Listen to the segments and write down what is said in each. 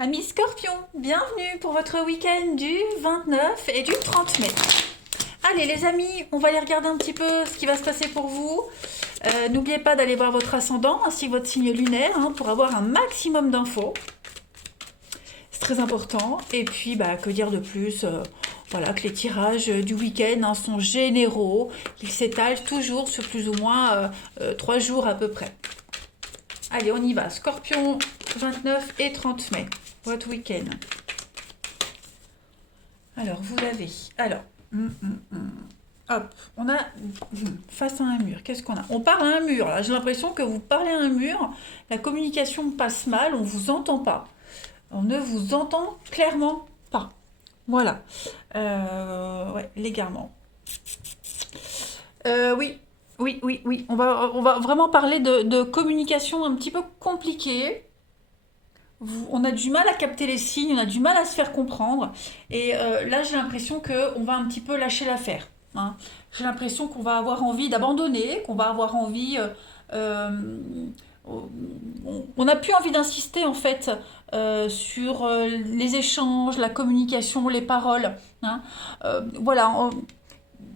Amis Scorpion, bienvenue pour votre week-end du 29 et du 30 mai. Allez les amis, on va aller regarder un petit peu ce qui va se passer pour vous. N'oubliez pas d'aller voir votre ascendant ainsi que votre signe lunaire pour avoir un maximum d'infos. C'est très important. Et puis, que dire de plus voilà, que les tirages du week-end sont généraux. Ils s'étalent toujours sur plus ou moins 3 jours à peu près. Allez, on y va. Scorpion, 29 et 30 mai. Votre week-end. Alors, vous avez... Alors, hop, on a face à un mur. Qu'est-ce qu'on a? On parle à un mur. Là, j'ai l'impression que vous parlez à un mur. La communication passe mal. On ne vous entend pas. On ne vous entend clairement pas. Voilà. Ouais, l'égarement. Oui, oui. On va vraiment parler de communication un petit peu compliquée. On a du mal à capter les signes, on a du mal à se faire comprendre. Et là, j'ai l'impression qu'on va un petit peu lâcher l'affaire. J'ai l'impression qu'on va avoir envie d'abandonner, qu'on va avoir envie... on n'a plus envie d'insister en fait sur les échanges, la communication, les paroles. Voilà,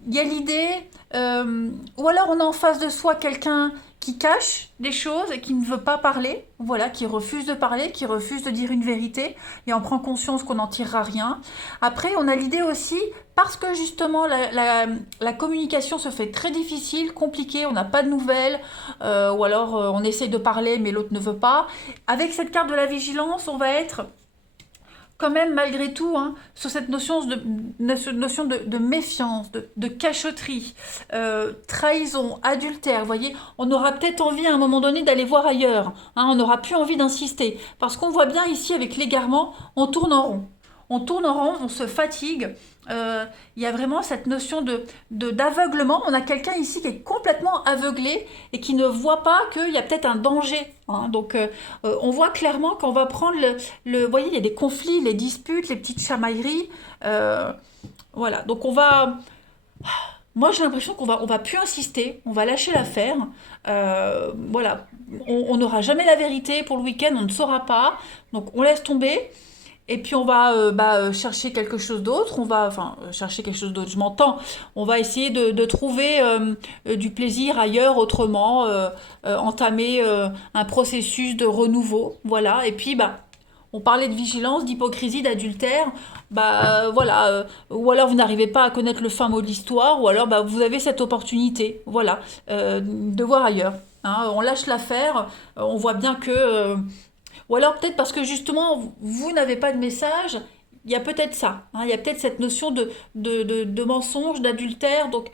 il y a l'idée, ou alors on a en face de soi quelqu'un qui cache des choses et qui ne veut pas parler, voilà, qui refuse de parler, qui refuse de dire une vérité, et on prend conscience qu'on n'en tirera rien. Après, on a l'idée aussi, parce que justement la communication se fait très difficile, compliquée, on n'a pas de nouvelles, ou alors on essaye de parler mais l'autre ne veut pas. Avec cette carte de la vigilance, on va être quand même malgré tout sur cette notion de méfiance, de cachotterie, trahison, adultère. Vous voyez, on aura peut-être envie à un moment donné d'aller voir ailleurs. On n'aura plus envie d'insister. Parce qu'on voit bien ici avec l'égarement, on tourne en rond. On tourne en rond, on se fatigue. Il y a vraiment cette notion d'aveuglement. On a quelqu'un ici qui est complètement aveuglé et qui ne voit pas qu'il y a peut-être un danger. Donc on voit clairement qu'on va prendre vous voyez, il y a des conflits, les disputes, les petites chamailleries. Voilà, donc on va... Moi, j'ai l'impression on va plus insister, on va lâcher l'affaire. Voilà, on n'aura jamais la vérité pour le week-end, on ne saura pas. Donc on laisse tomber. Et puis on va chercher quelque chose d'autre, chercher quelque chose d'autre, je m'entends, on va essayer de trouver du plaisir ailleurs, autrement, entamer un processus de renouveau, voilà, et puis on parlait de vigilance, d'hypocrisie, d'adultère, voilà, ou alors vous n'arrivez pas à connaître le fin mot de l'histoire, ou alors vous avez cette opportunité, voilà, de voir ailleurs. On lâche l'affaire, on voit bien que... ou alors peut-être parce que justement, vous n'avez pas de message, il y a peut-être ça. Il y a peut-être cette notion de mensonge, d'adultère. Donc,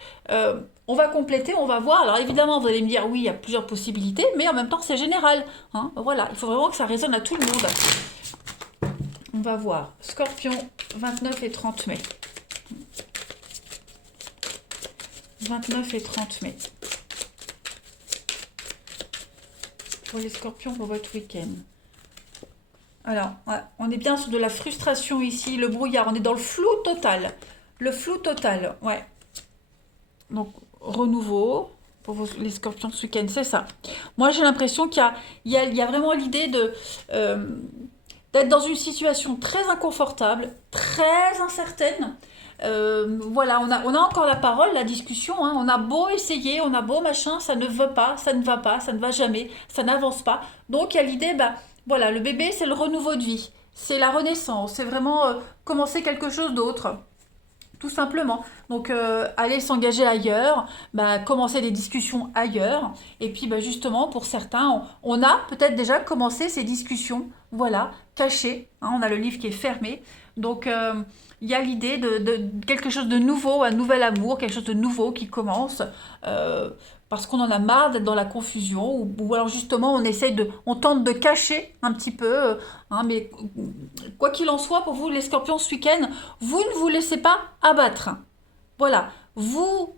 on va compléter, on va voir. Alors évidemment, vous allez me dire, oui, il y a plusieurs possibilités, mais en même temps, c'est général. Voilà, il faut vraiment que ça résonne à tout le monde. On va voir. Scorpion, 29 et 30 mai. 29 et 30 mai. Pour les scorpions, pour votre week-end. Alors, on est bien sur de la frustration ici, le brouillard, on est dans le flou total. Le flou total, ouais. Donc, renouveau pour les scorpions ce week-end, c'est ça. Moi, j'ai l'impression qu'il y a vraiment l'idée d'être dans une situation très inconfortable, très incertaine. Voilà, on a encore la parole, la discussion. On a beau essayer, on a beau machin, ça ne veut pas, ça ne va pas, ça ne va jamais, ça n'avance pas. Donc, il y a l'idée, voilà, le bébé, c'est le renouveau de vie. C'est la renaissance. C'est vraiment commencer quelque chose d'autre. Tout simplement. Donc, aller s'engager ailleurs, commencer des discussions ailleurs. Et puis, justement, pour certains, on a peut-être déjà commencé ces discussions, voilà, cachées. On a le livre qui est fermé. Donc, il y a l'idée de quelque chose de nouveau, un nouvel amour, quelque chose de nouveau qui commence. Parce qu'on en a marre d'être dans la confusion, ou alors justement on tente de cacher un petit peu, mais quoi qu'il en soit, pour vous les scorpions ce week-end, vous ne vous laissez pas abattre. Voilà, vous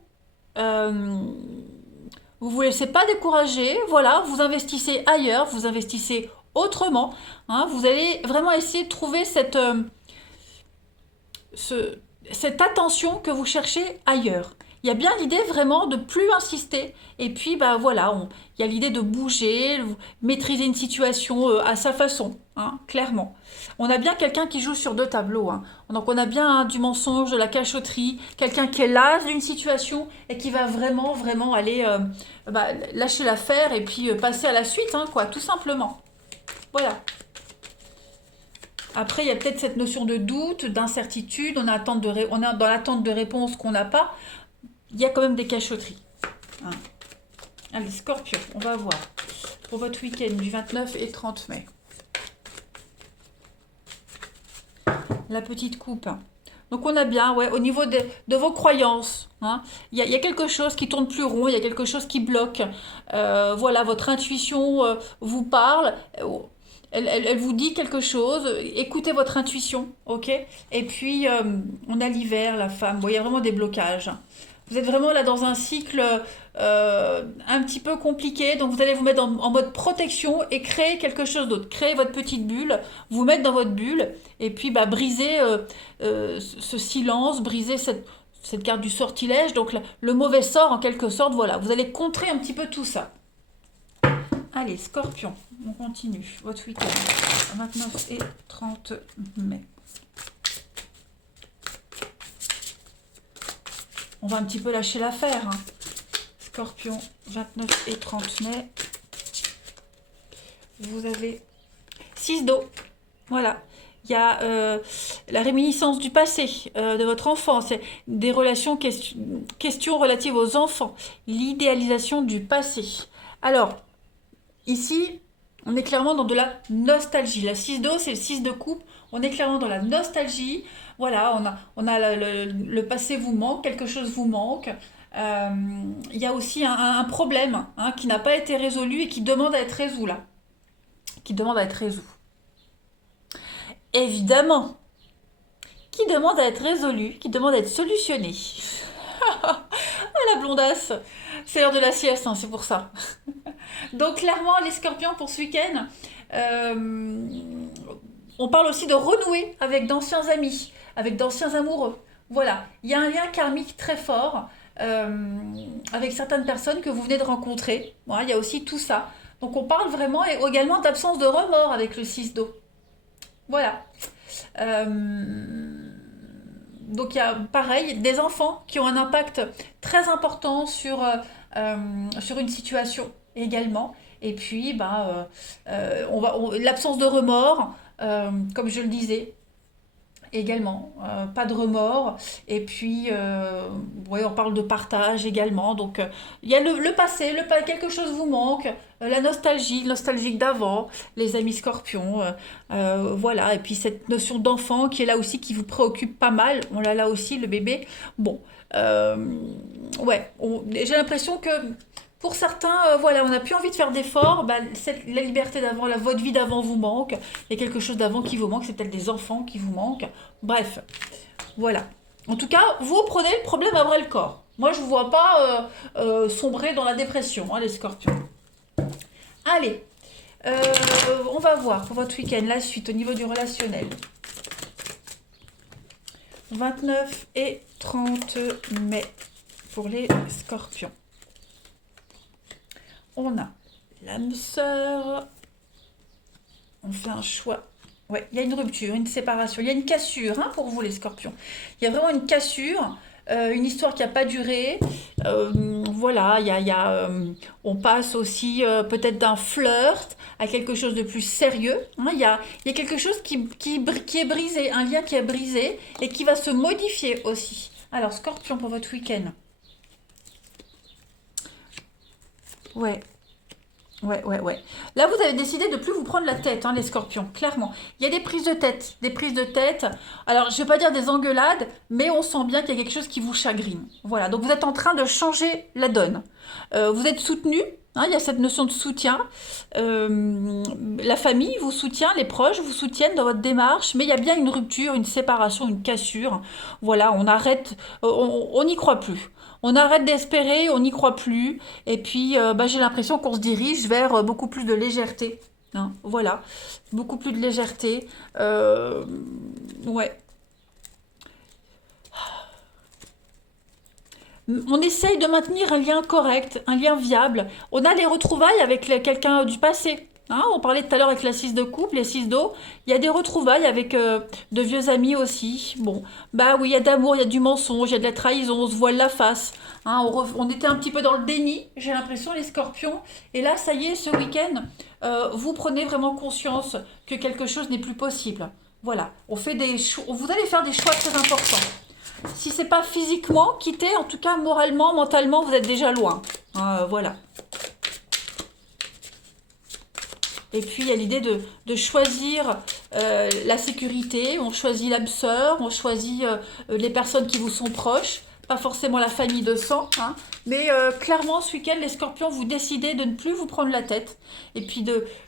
laissez pas décourager, voilà, vous investissez ailleurs, vous investissez autrement, vous allez vraiment essayer de trouver cette attention que vous cherchez ailleurs. Il y a bien l'idée vraiment de plus insister. Et puis, bah voilà, il y a l'idée de bouger, maîtriser une situation à sa façon, hein, clairement. On a bien quelqu'un qui joue sur deux tableaux, hein. Donc on a bien hein, du mensonge, de la cachotterie, quelqu'un qui est las d'une situation et qui va vraiment, vraiment aller bah, lâcher l'affaire et puis passer à la suite, hein, quoi, tout simplement. Voilà. Après, il y a peut-être cette notion de doute, d'incertitude, on est dans l'attente de réponses qu'on n'a pas. Il y a quand même des cachotteries, hein. Allez, Scorpion, on va voir. Pour votre week-end du 29 et 30 mai. La petite coupe. Donc on a bien, ouais, au niveau de vos croyances, hein, il y a quelque chose qui tourne plus rond, il y a quelque chose qui bloque. Voilà, votre intuition vous parle, elle vous dit quelque chose. Écoutez votre intuition, ok? Et puis on a l'hiver, la femme. Bon, il y a vraiment des blocages. Vous êtes vraiment là dans un cycle un petit peu compliqué, donc vous allez vous mettre en mode protection et créer quelque chose d'autre. Créer votre petite bulle, vous mettre dans votre bulle, et puis bah, briser ce silence, briser cette carte du sortilège, donc le mauvais sort en quelque sorte, voilà. Vous allez contrer un petit peu tout ça. Allez, Scorpion, on continue. Votre week-end, 29 et 30 mai. On va un petit peu lâcher l'affaire, hein. Scorpion, 29 et 30 mai. Vous avez 6 d'eau. Voilà. Il y a la réminiscence du passé, de votre enfance, des relations, questions relatives aux enfants, l'idéalisation du passé. Alors, ici, on est clairement dans de la nostalgie. La 6 d'eau, c'est le 6 de coupe. On est clairement dans la nostalgie. Voilà, on a le passé vous manque, quelque chose vous manque. Il y a aussi un problème hein, qui n'a pas été résolu et qui demande à être résolu là. Qui demande à être résolu. Évidemment, qui demande à être résolu, qui demande à être solutionné. Ah la blondasse, c'est l'heure de la sieste, hein, c'est pour ça. Donc clairement, les scorpions pour ce week-end, euh, on parle aussi de renouer avec d'anciens amis, avec d'anciens amoureux. Voilà, il y a un lien karmique très fort avec certaines personnes que vous venez de rencontrer. Voilà, il y a aussi tout ça. Donc on parle vraiment et également d'absence de remords avec le 6 d'eau. Voilà. Donc il y a pareil des enfants qui ont un impact très important sur une situation également. Et puis bah, l'absence de remords, comme je le disais, également, pas de remords. Et puis, ouais, on parle de partage également. Donc, il y a le passé, quelque chose vous manque, la nostalgie, nostalgique d'avant, les amis scorpions, voilà. Et puis cette notion d'enfant qui est là aussi, qui vous préoccupe pas mal. On l'a là aussi, le bébé. Bon, euh, ouais, j'ai l'impression que pour certains, voilà, on n'a plus envie de faire d'efforts. Bah, la liberté d'avant, votre vie d'avant vous manque. Il y a quelque chose d'avant qui vous manque. C'est peut-être des enfants qui vous manquent. Bref, voilà. En tout cas, vous prenez le problème à bras le corps. Moi, je ne vous vois pas sombrer dans la dépression, hein, les scorpions. Allez, on va voir pour votre week-end la suite au niveau du relationnel. 29 et 30 mai pour les scorpions. On a l'âme sœur. On fait un choix. Ouais, il y a une rupture, une séparation. Il y a une cassure hein, pour vous, les scorpions. Il y a vraiment une cassure, une histoire qui n'a pas duré. Voilà, on passe aussi peut-être d'un flirt à quelque chose de plus sérieux, hein. Il y a quelque chose qui est brisé, un lien qui est brisé et qui va se modifier aussi. Alors, scorpion pour votre week-end. Ouais. Ouais, ouais, ouais. Là, vous avez décidé de plus vous prendre la tête, hein, les scorpions, clairement. Il y a des prises de tête, des prises de tête. Alors, je ne vais pas dire des engueulades, mais on sent bien qu'il y a quelque chose qui vous chagrine. Voilà, donc vous êtes en train de changer la donne. Vous êtes soutenu, hein, il y a cette notion de soutien. La famille vous soutient, les proches vous soutiennent dans votre démarche, mais il y a bien une rupture, une séparation, une cassure. Voilà, on arrête, on n'y croit plus. On arrête d'espérer, on n'y croit plus. Et puis, bah, j'ai l'impression qu'on se dirige vers beaucoup plus de légèreté, hein. Voilà, beaucoup plus de légèreté. Ouais. On essaye de maintenir un lien correct, un lien viable. On a les retrouvailles avec quelqu'un du passé. Hein, on parlait tout à l'heure avec la 6 de couple, les 6 d'eau. Il y a des retrouvailles avec de vieux amis aussi. Bon, bah oui, il y a d'amour, il y a du mensonge, il y a de la trahison, on se voile la face. Hein, on était un petit peu dans le déni, j'ai l'impression, les scorpions. Et là, ça y est, ce week-end, vous prenez vraiment conscience que quelque chose n'est plus possible. Voilà, on fait des choix, vous allez faire des choix très importants. Si c'est pas physiquement, quittez, en tout cas moralement, mentalement, vous êtes déjà loin. Voilà. Et puis il y a l'idée de choisir la sécurité, on choisit l'âme sœur, on choisit les personnes qui vous sont proches, pas forcément la famille de sang, hein, mais clairement ce week-end les scorpions vous décidez de ne plus vous prendre la tête et puis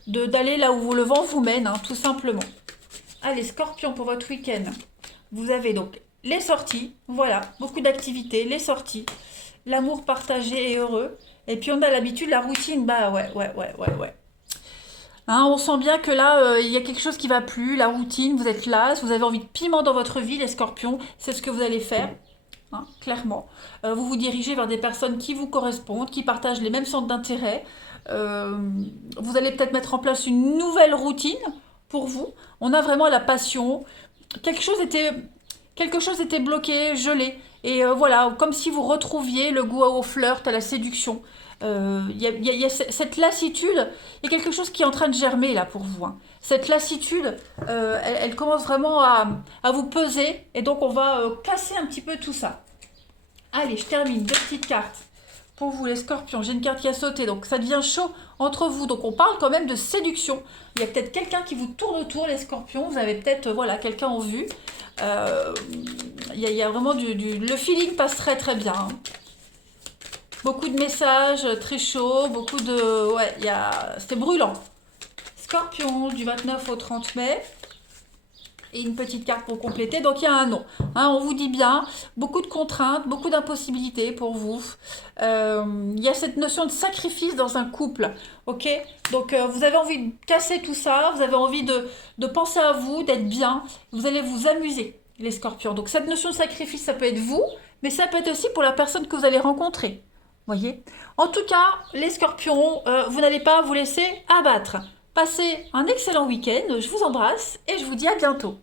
d'aller là où le vent vous mène, hein, tout simplement. Allez scorpions pour votre week-end, vous avez donc les sorties, voilà, beaucoup d'activités, les sorties, l'amour partagé et heureux, et puis on a l'habitude, la routine, bah ouais. Hein, on sent bien que là, il y a quelque chose qui va plus, la routine, vous êtes las, vous avez envie de piment dans votre vie, les scorpions, c'est ce que vous allez faire, hein, clairement. Vous vous dirigez vers des personnes qui vous correspondent, qui partagent les mêmes centres d'intérêt. Vous allez peut-être mettre en place une nouvelle routine pour vous. On a vraiment la passion. Quelque chose était, quelque chose était bloqué, gelé. Et voilà, comme si vous retrouviez le goût au flirt, à la séduction. Il y a cette lassitude, il y a quelque chose qui est en train de germer là pour vous. Hein. Cette lassitude, elle commence vraiment à vous peser et donc on va casser un petit peu tout ça. Allez, je termine, deux petites cartes pour vous les scorpions. J'ai une carte qui a sauté, donc ça devient chaud entre vous. Donc on parle quand même de séduction. Il y a peut-être quelqu'un qui vous tourne autour, les scorpions. Vous avez peut-être voilà, quelqu'un en vue. Il y a vraiment le feeling passe très très bien. Hein. Beaucoup de messages très chauds, beaucoup de... Ouais, c'était brûlant. Scorpion du 29 au 30 mai. Et une petite carte pour compléter. Donc il y a un non. Hein, on vous dit bien, beaucoup de contraintes, beaucoup d'impossibilités pour vous. Il y a cette notion de sacrifice dans un couple. Ok. Donc vous avez envie de casser tout ça, vous avez envie de penser à vous, d'être bien. Vous allez vous amuser, les scorpions. Donc cette notion de sacrifice, ça peut être vous, mais ça peut être aussi pour la personne que vous allez rencontrer. Voyez. En tout cas, les scorpions, vous n'allez pas vous laisser abattre. Passez un excellent week-end, je vous embrasse et je vous dis à bientôt.